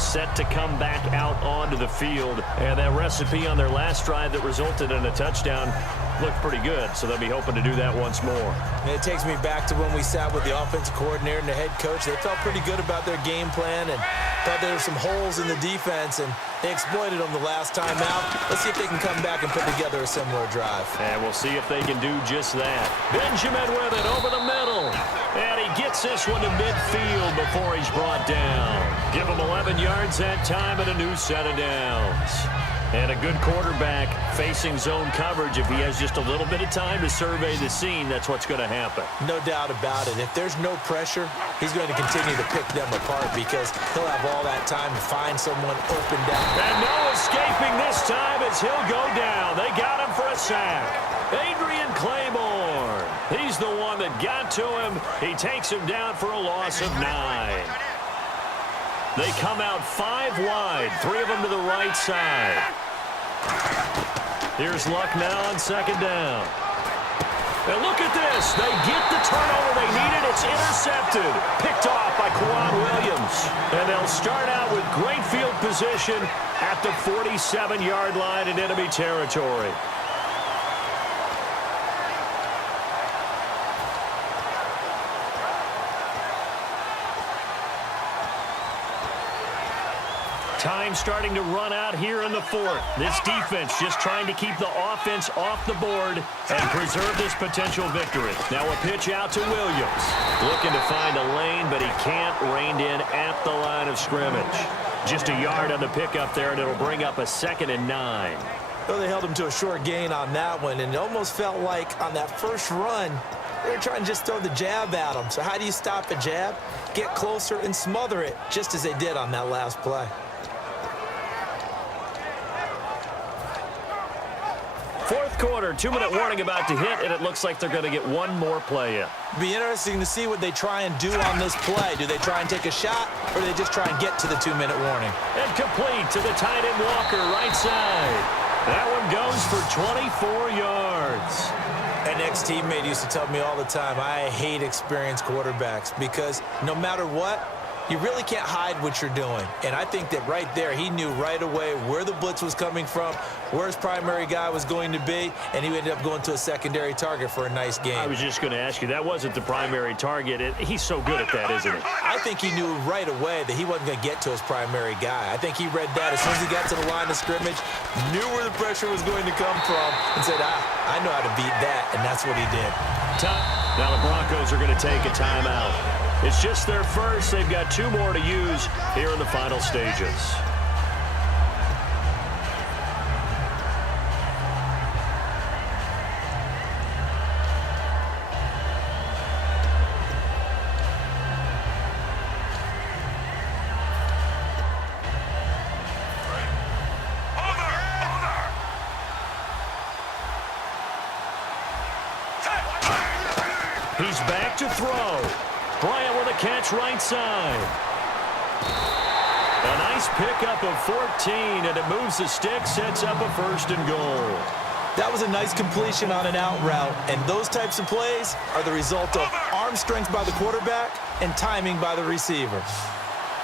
set to come back out onto the field. And that recipe on their last drive that resulted in a touchdown looked pretty good, so they'll be hoping to do that once more. And it takes me back to when we sat with the offensive coordinator and the head coach. They felt pretty good about their game plan and thought there were some holes in the defense, and they exploited them the last time out. Let's see if they can come back and put together a similar drive. And we'll see if they can do just that. Benjamin with it over the middle. And he gets this one to midfield before he's brought down. Give him 11 yards that time and a new set of downs. And a good quarterback facing zone coverage. If he has just a little bit of time to survey the scene, that's what's going to happen. No doubt about it. If there's no pressure, he's going to continue to pick them apart because he'll have all that time to find someone open down. And no escaping this time as he'll go down. They got him for a sack. Adrian Claiborne. He's the one that got to him. He takes him down for a loss of 9. They come out 5 wide, 3 of them to the right side. Here's Luck now on second down. And look at this. They get the turnover they needed. It's intercepted. Picked off by Quan Williams. And they'll start out with great field position at the 47-yard line in enemy territory. Time starting to run out here in the fourth. This defense just trying to keep the offense off the board and preserve this potential victory. Now a pitch out to Williams. Looking to find a lane, but he can't. Reined in at the line of scrimmage. Just a yard on the pickup there, and it'll bring up a 2nd and 9. Well, they held him to a short gain on that one, and it almost felt like on that first run, they were trying to just throw the jab at him. So how do you stop a jab? Get closer and smother it, just as they did on that last play. Fourth quarter, 2-minute warning about to hit, and it looks like they're going to get one more play in. Be interesting to see what they try and do on this play. Do they try and take a shot, or do they just try and get to the 2-minute warning? And complete to the tight end Walker, right side. That one goes for 24 yards. An ex-teammate used to tell me all the time, I hate experienced quarterbacks because no matter what, you really can't hide what you're doing. And I think that right there, he knew right away where the blitz was coming from, where his primary guy was going to be, and he ended up going to a secondary target for a nice game. I was just going to ask you, that wasn't the primary target. He's so good at that, isn't he? I think he knew right away that he wasn't going to get to his primary guy. I think he read that as soon as he got to the line of scrimmage, knew where the pressure was going to come from, and said, I know how to beat that, and that's what he did. Now the Broncos are going to take a timeout. It's just their first. They've got 2 more to use here in the final stages. He's back to throw. Bryant with a catch right side. A nice pickup of 14, and it moves the stick, sets up a 1st and goal. That was a nice completion on an out route, and those types of plays are the result of arm strength by the quarterback and timing by the receiver.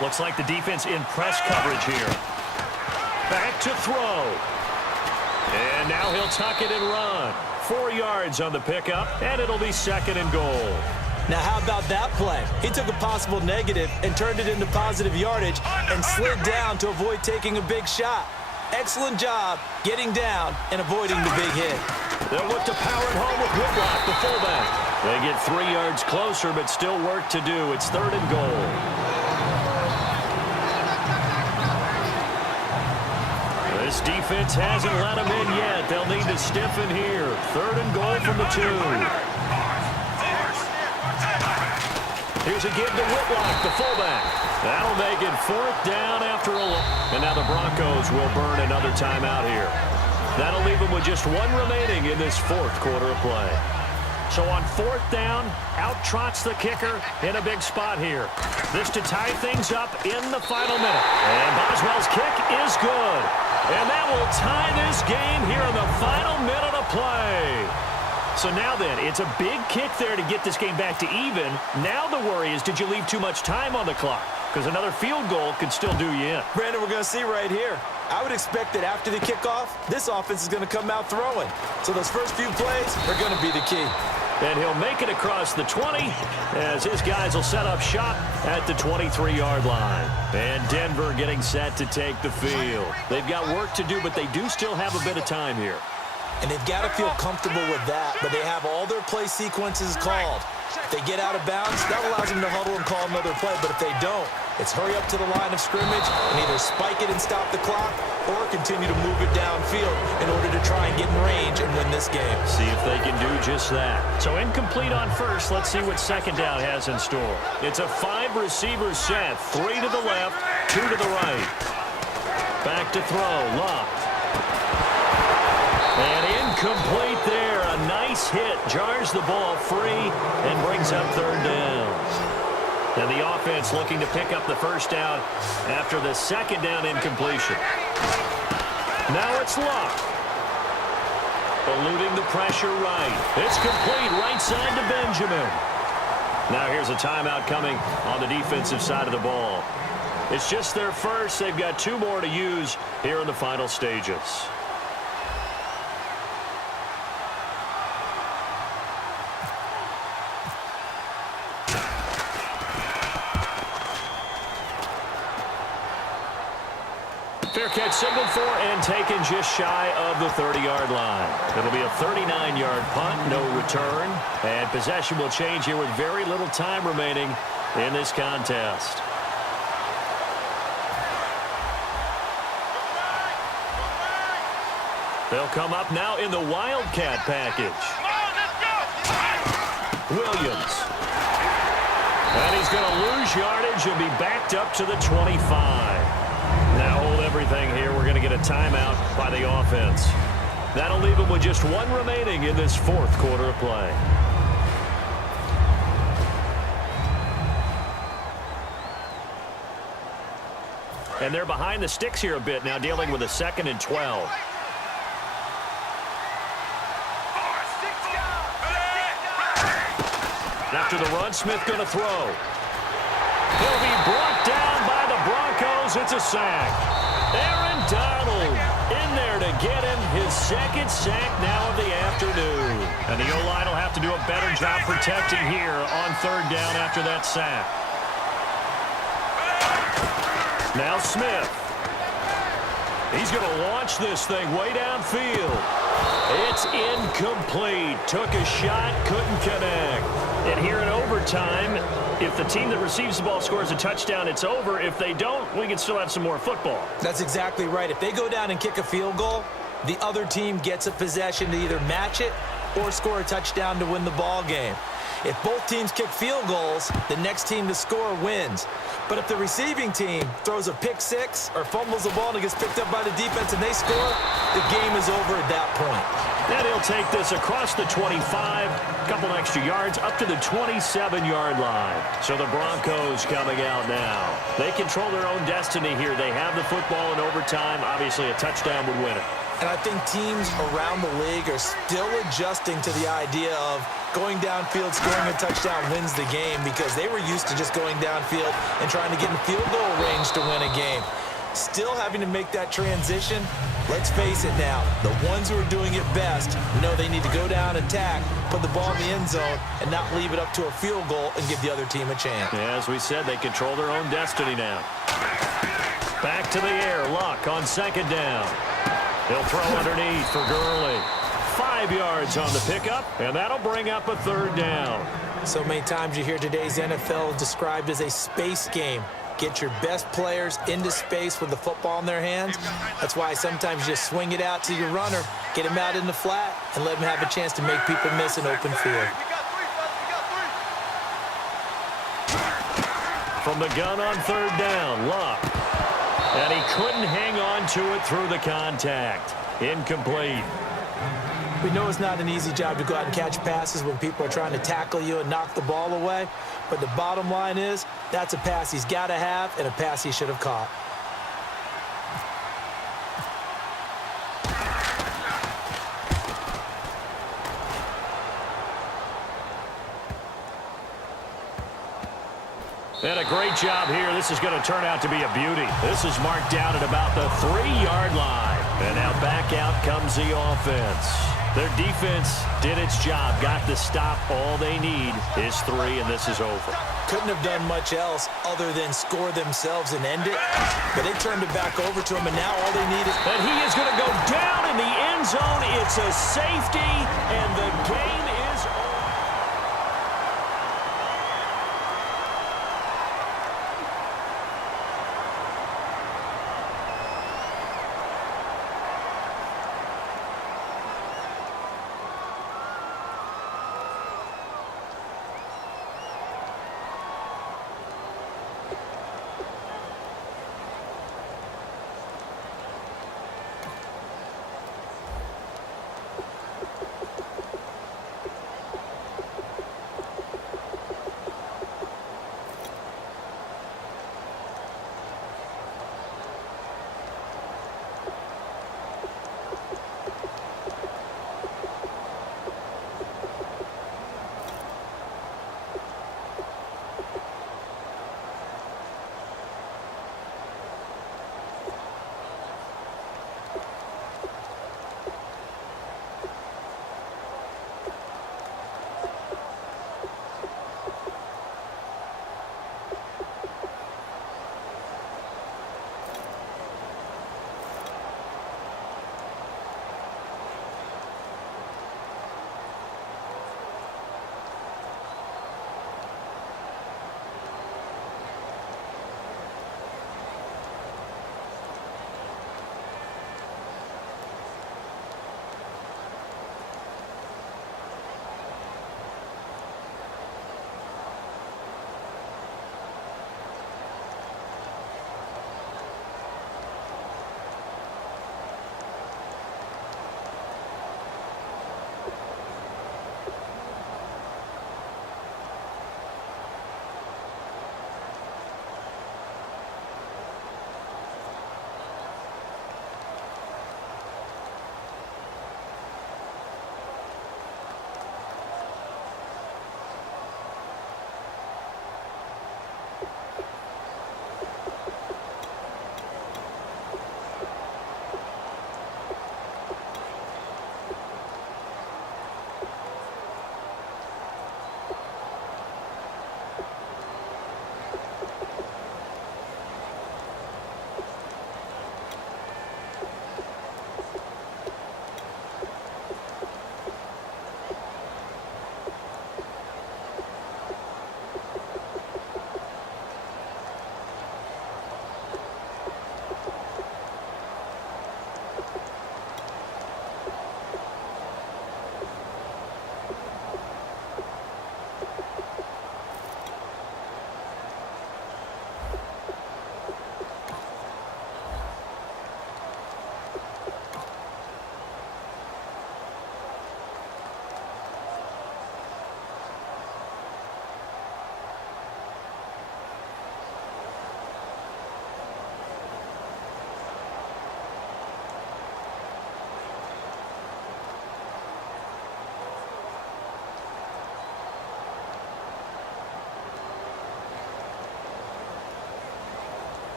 Looks like the defense in press coverage here. Back to throw. And now he'll tuck it and run. 4 yards on the pickup, and it'll be 2nd and goal. Now, how about that play? He took a possible negative and turned it into positive yardage and slid down to avoid taking a big shot. Excellent job getting down and avoiding the big hit. They'll look to power it home with Whitlock, the fullback. They get 3 yards closer, but still work to do. It's 3rd and goal. This defense hasn't let them in yet. They'll need to stiffen here. 3rd and goal from the 2. Here's a give to Whitlock, the fullback. That'll make it 4th down after a look. And now the Broncos will burn another timeout here. That'll leave them with just 1 remaining in this 4th quarter of play. So on 4th down, out trots the kicker in a big spot here. This to tie things up in the final minute. And Boswell's kick is good. And that will tie this game here in the final minute of play. So now then, it's a big kick there to get this game back to even. Now the worry is, did you leave too much time on the clock? Because another field goal could still do you in. Brandon, we're going to see right here. I would expect that after the kickoff, this offense is going to come out throwing. So those first few plays are going to be the key. And he'll make it across the 20 as his guys will set up shop at the 23-yard line. And Denver getting set to take the field. They've got work to do, but they do still have a bit of time here. And they've got to feel comfortable with that, but they have all their play sequences called. If they get out of bounds, that allows them to huddle and call another play. But if they don't, it's hurry up to the line of scrimmage and either spike it and stop the clock or continue to move it downfield in order to try and get in range and win this game. See if they can do just that. So incomplete on first. Let's see what second down has in store. It's a 5-receiver set. 3 to the left, 2 to the right. Back to throw. Luck. And incomplete there. A nice hit. Jars the ball free and brings up third down. And the offense looking to pick up the first down after the second down incompletion. Now it's Luck. Eluding the pressure right. It's complete right side to Benjamin. Now here's a timeout coming on the defensive side of the ball. It's just their first. They've got 2 more to use here in the final stages. Fair catch signaled for and taken just shy of the 30-yard line. It'll be a 39-yard punt, no return. And possession will change here with very little time remaining in this contest. They'll come up now in the Wildcat package. Williams. And he's going to lose yardage and be backed up to the 25. Now hold everything here. We're going to get a timeout by the offense. That'll leave them with just 1 remaining in this 4th quarter of play. And they're behind the sticks here a bit now, dealing with a 2nd and 12. After the run, Smith going to throw. He'll be brought down by the Broncos. It's a sack. Aaron Donald in there to get him his 2nd sack now of the afternoon. And the O-line will have to do a better job protecting here on 3rd down after that sack. Now Smith. He's going to launch this thing way downfield. It's incomplete. Took a shot, couldn't connect. And here in overtime, if the team that receives the ball scores a touchdown, it's over. If they don't, we can still have some more football. That's exactly right. If they go down and kick a field goal, the other team gets a possession to either match it or score a touchdown to win the ball game. If both teams kick field goals, the next team to score wins. But if the receiving team throws a pick 6 or fumbles the ball and it gets picked up by the defense and they score, the game is over at that point. And he'll take this across the 25, a couple extra yards, up to the 27-yard line. So the Broncos coming out now. They control their own destiny here. They have the football in overtime. Obviously, a touchdown would win it. And I think teams around the league are still adjusting to the idea of going downfield, scoring a touchdown wins the game, because they were used to just going downfield and trying to get in field goal range to win a game. Still having to make that transition. Let's face it now, the ones who are doing it best know they need to go down, attack, put the ball in the end zone, and not leave it up to a field goal and give the other team a chance. Yeah, as we said, they control their own destiny now. Back to the air, Luck on 2nd down. He'll throw underneath for Gurley. 5 yards on the pickup, and that'll bring up a 3rd down. So many times you hear today's NFL described as a space game. Get your best players into space with the football in their hands. That's why sometimes you just swing it out to your runner, get him out in the flat, and let him have a chance to make people miss an open field. From the gun on 3rd down, Luck. And he couldn't hang on to it through the contact. Incomplete. We know it's not an easy job to go out and catch passes when people are trying to tackle you and knock the ball away. But the bottom line is, that's a pass he's got to have and a pass he should have caught. And a great job here. This is going to turn out to be a beauty. This is marked down at about the 3-yard line. And now back out comes the offense. Their defense did its job, got the stop. All they need is 3, and this is over. Couldn't have done much else other than score themselves and end it. But they turned it back over to him, and now all they need is... And he is going to go down in the end zone. It's a safety, and the game is...